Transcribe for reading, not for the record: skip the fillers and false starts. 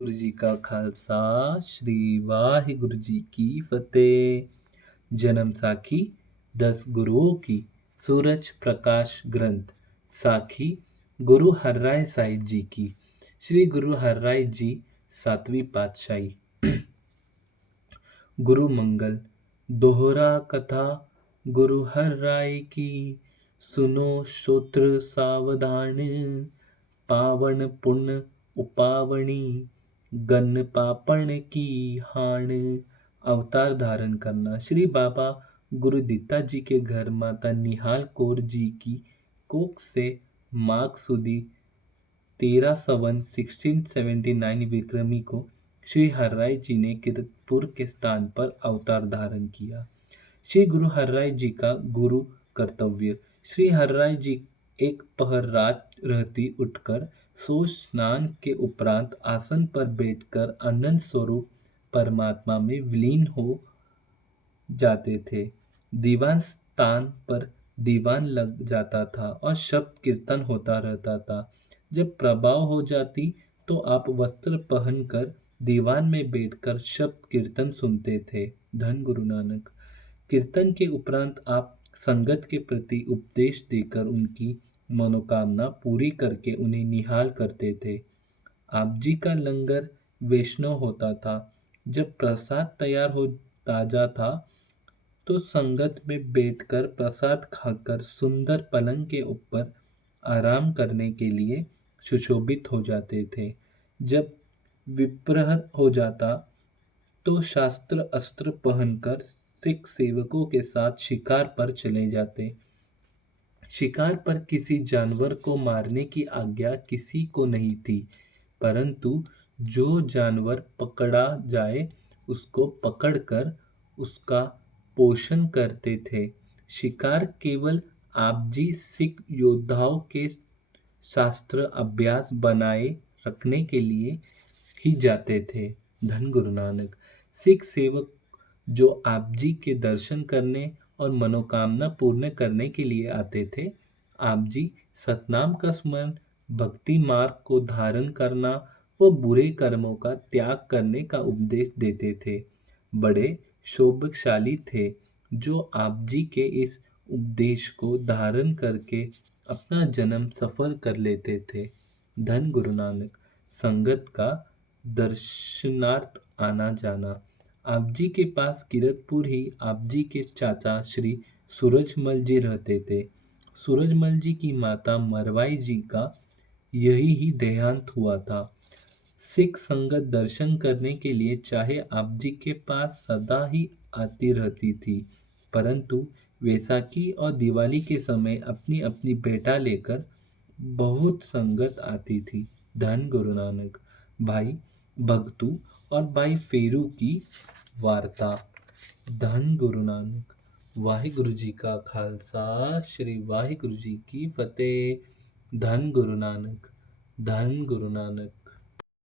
गुरु जी का खालसा श्री वाहिगुरु जी की फतेह। जन्म साखी 10 गुरुओं की सूरज प्रकाश ग्रंथ साखी गुरु हरराय साहिब जी की। श्री गुरु हरराय जी 7वीं पातशाही। गुरु मंगल दोहरा कथा गुरु हरराय की। सुनो श्रोत्र सावधान, पावन पुण्य उपावनी, गन पापण की हाण। अवतार धारण करना। श्री बाबा गुरुदित्ता जी के घर माता निहाल कौर जी की कोख से माघ सुदी 13 सवन 1679 विक्रमी को श्री हरराय जी ने कीरतपुर के स्थान पर अवतार धारण किया। श्री गुरु हरराय जी का गुरु कर्तव्य। श्री हरराय जी एक पहर रात रहती उठकर सो स्नान के उपरांत आसन पर बैठकर आनंद स्वरूप परमात्मा में विलीन हो जाते थे। दीवान स्थान पर दीवान लग जाता था और शब्द कीर्तन होता रहता था। जब प्रभाव हो जाती तो आप वस्त्र पहनकर दीवान में बैठकर शब्द कीर्तन सुनते थे। धन गुरु नानक। कीर्तन के उपरांत आप संगत के प्रति उपदेश देकर उनकी मनोकामना पूरी करके उन्हें निहाल करते थे। आप जी का लंगर वैष्णव होता था। जब प्रसाद तैयार हो ताजा था तो संगत में बैठकर प्रसाद खाकर सुंदर पलंग के ऊपर आराम करने के लिए सुशोभित हो जाते थे। जब विप्रह हो जाता तो शास्त्र अस्त्र पहनकर सिख सेवकों के साथ शिकार पर चले जाते। शिकार पर किसी जानवर को मारने की आज्ञा किसी को नहीं थी, परंतु जो जानवर पकड़ा जाए उसको पकड़कर उसका पोषण करते थे। शिकार केवल आपजी सिख योद्धाओं के शास्त्र अभ्यास बनाए रखने के लिए ही जाते थे। धन गुरु नानक। सिख सेवक जो आप जी के दर्शन करने और मनोकामना पूर्ण करने के लिए आते थे, आप जी सतनाम का स्मरण, भक्ति मार्ग को धारण करना व बुरे कर्मों का त्याग करने का उपदेश देते थे। बड़े सौभाग्यशाली थे जो आप जी के इस उपदेश को धारण करके अपना जन्म सफल कर लेते थे। धन गुरु नानक। संगत का दर्शनार्थ आना जाना। आप जी के पास कीरतपुर ही आप जी के चाचा श्री सूरजमल जी रहते थे। सूरजमल जी की माता मरवाई जी का यही ही देहांत हुआ था। सिख संगत दर्शन करने के लिए चाहे आप जी के पास सदा ही आती रहती थी, परंतु वैसाखी और दिवाली के समय अपनी अपनी बेटा लेकर बहुत संगत आती थी। धन गुरु नानक। भाई भगतू और भाई फेरू की वार्ता। धन गुरु नानक। वाहिगुरु जी का खालसा श्री वाहिगुरु जी की फतेह। धन गुरु नानक। धन गुरु नानक।